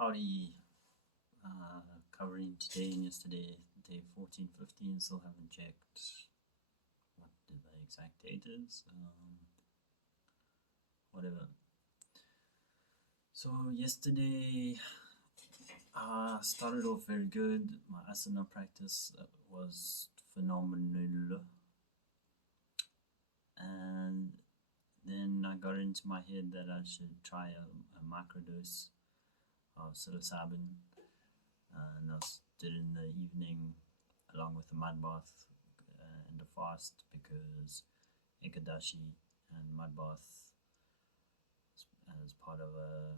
Howdy, covering today and yesterday, day 14, 15, still haven't checked what the exact date is, whatever. So yesterday, started off very good. My asana practice was phenomenal, and then I got into my head that I should try a microdose of psilocybin, and I did it in the evening along with a mud bath and a fast, because Ekadashi and mud bath as part of a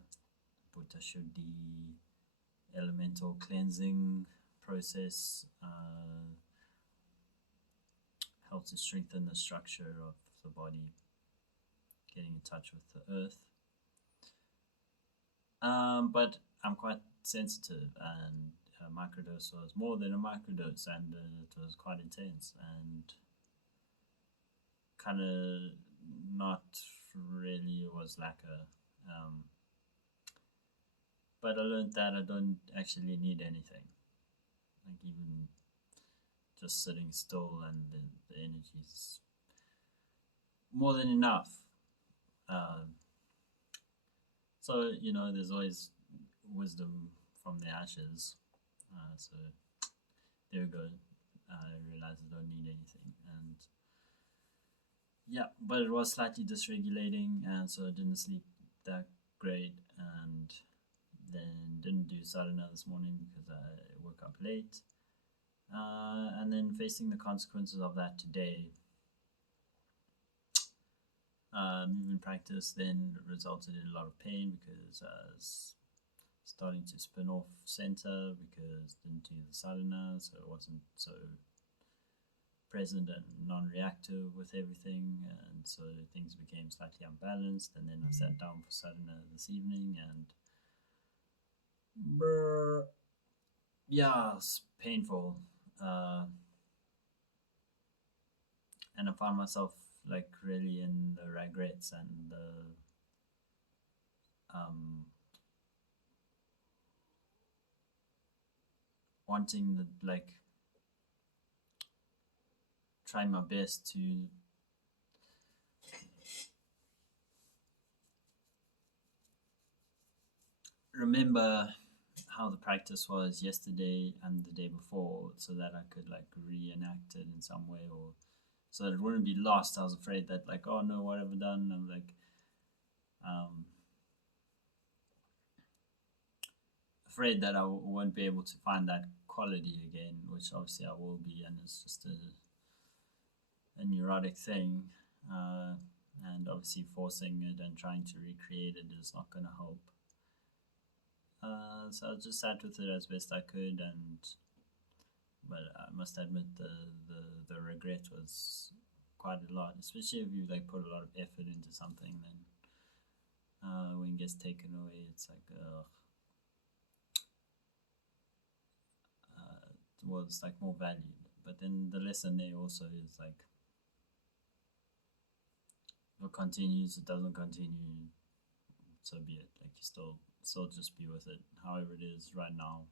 Bhuta Shuddhi elemental cleansing process helps to strengthen the structure of the body, getting in touch with the earth. But I'm quite sensitive, and a microdose was more than a microdose, and it was quite intense and kind of not really was like a but I learned that I don't actually need anything, like even just sitting still, and the energy is more than enough. So there's always wisdom from the ashes. So there we go. I realized I don't need anything, and yeah, but it was slightly dysregulating, and so I didn't sleep that great, and then didn't do sadhana this morning because I woke up late, and then facing the consequences of that today. Movement practice then resulted in a lot of pain because I was starting to spin off center because didn't do the sadhana, so it wasn't so present and non-reactive with everything, and so things became slightly unbalanced. And then I sat down for sadhana this evening, and yeah, it's painful, and I found myself like really in the regrets and the wanting the trying my best to remember how the practice was yesterday and the day before, so that I could like reenact it in some way, or so that it wouldn't be lost. I was afraid that like, oh no, what have I done? I'm like afraid that I won't be able to find that quality again, which obviously I will be, and it's just a neurotic thing, and obviously forcing it and trying to recreate it is not going to help. So I just sat with it as best I could, but I must admit the regret was quite a lot, especially if you like put a lot of effort into something. Then when it gets taken away, it's like well, it's like more valued. But then the lesson there also is like, if it continues, it doesn't continue, so be it. Like you still just be with it, however it is right now.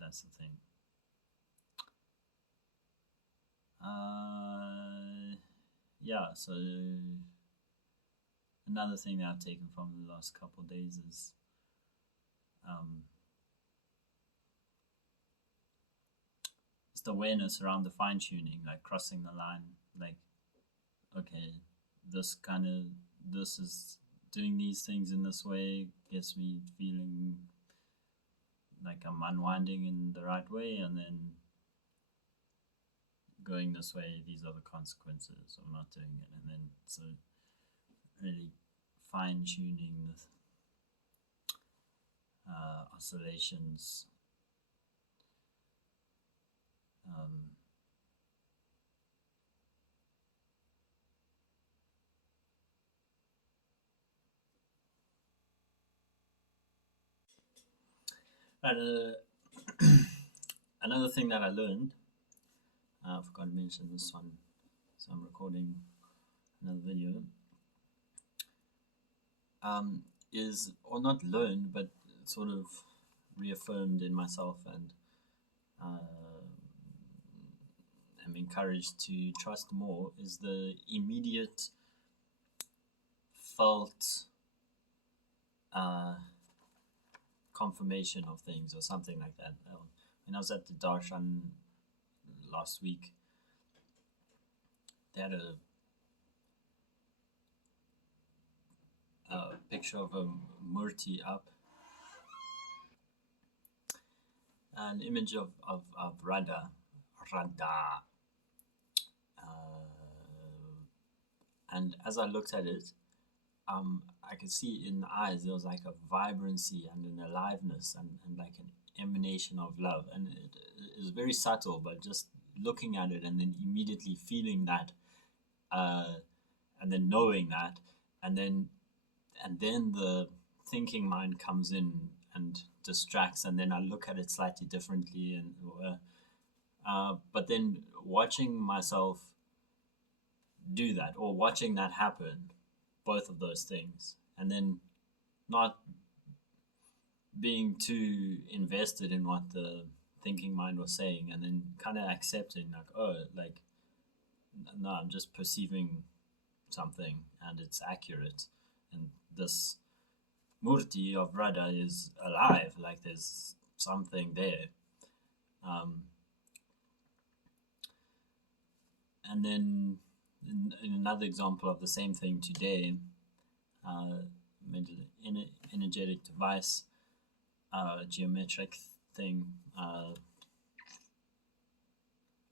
That's the thing. Yeah, so another thing that I've taken from the last couple of days is just awareness around the fine-tuning, like crossing the line, like, okay, this is doing these things in this way gets me feeling like I'm unwinding in the right way, and then going this way, these are the consequences of not doing it. And then so really fine-tuning the oscillations, another thing that I learned, I forgot to mention this one, so I'm recording another video. is, or not learned, but sort of reaffirmed in myself, and am encouraged to trust more, is the immediate felt confirmation of things, or something like that. When I was at the darshan last week, they had a picture of a murti up, an image of Radha. And as I looked at it, I could see in the eyes there was like a vibrancy and an aliveness, and like an emanation of love. And it was very subtle, but just looking at it and then immediately feeling that, and then knowing that, and then the thinking mind comes in and distracts, and then I look at it slightly differently, and but then watching myself do that, or watching that happen, both of those things, and then not being too invested in what the thinking mind was saying, and then kind of accepting, like, oh, like, no, I'm just perceiving something and it's accurate, and this murti of Radha is alive, like there's something there. And then in another example of the same thing today, made an energetic device, geometric thing,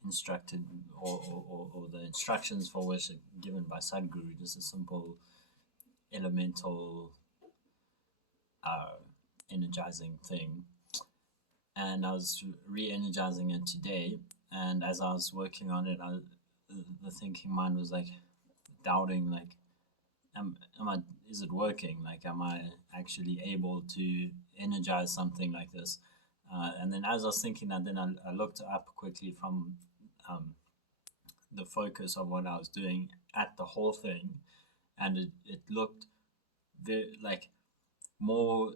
instructed, or the instructions for which are given by Sadhguru, just a simple elemental energizing thing. And I was re-energizing it today, and as I was working on it, the thinking mind was like doubting, like, is it working? Like, am I actually able to energize something like this? And then as I was thinking that, then I looked up quickly from the focus of what I was doing at the whole thing, and it looked very, like, more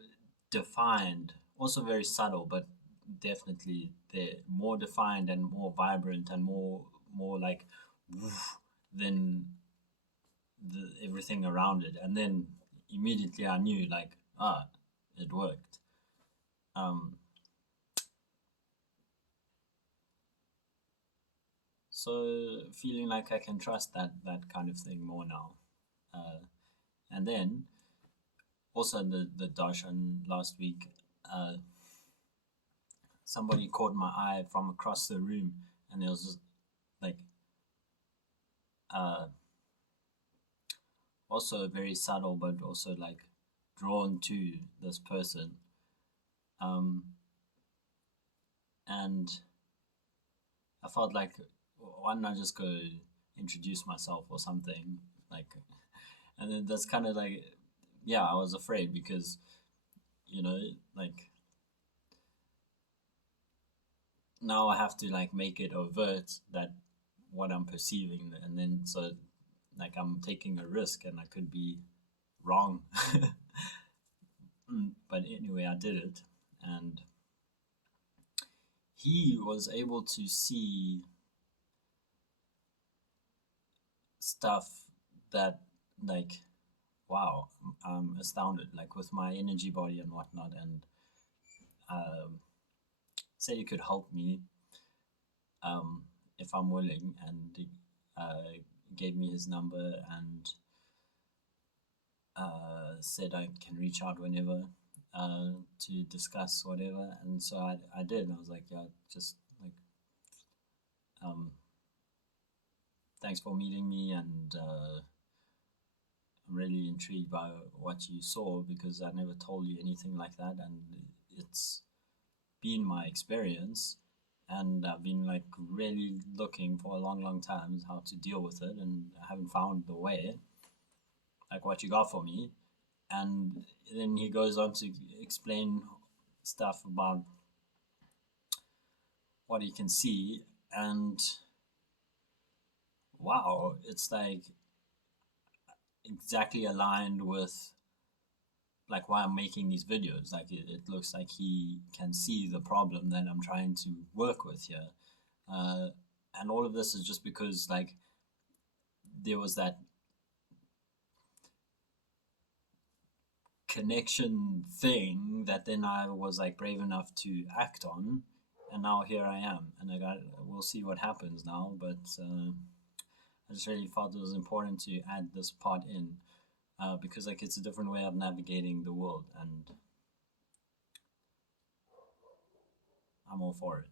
defined, also very subtle, but definitely there, more defined and more vibrant and more like woof, than everything around it. And then immediately I knew, like, it worked. So feeling like I can trust that kind of thing more now. And then also the darshan last week, somebody caught my eye from across the room, and it was just like, also very subtle, but also like drawn to this person. And I felt like, why don't I just go introduce myself or something, like, and then that's kind of like, yeah, I was afraid because, like, now I have to like make it overt that what I'm perceiving, and then so like I'm taking a risk and I could be wrong. But anyway, I did it, and he was able to see stuff that, like, wow, I'm astounded, like with my energy body and whatnot, and said he could help me if I'm willing, and gave me his number, and said I can reach out whenever to discuss whatever. And so I did, and I was like, yeah, just like, thanks for meeting me, and I'm really intrigued by what you saw, because I never told you anything like that, and it's been my experience, and I've been like really looking for a long time how to deal with it, and I haven't found the way, like what you got for me. And then he goes on to explain stuff about what he can see, and wow, it's like exactly aligned with like why I'm making these videos. Like it looks like he can see the problem that I'm trying to work with here. And all of this is just because like there was that connection thing that then I was like brave enough to act on, and now here I am, and we'll see what happens now. But I just really thought it was important to add this part in, because like it's a different way of navigating the world, and I'm all for it.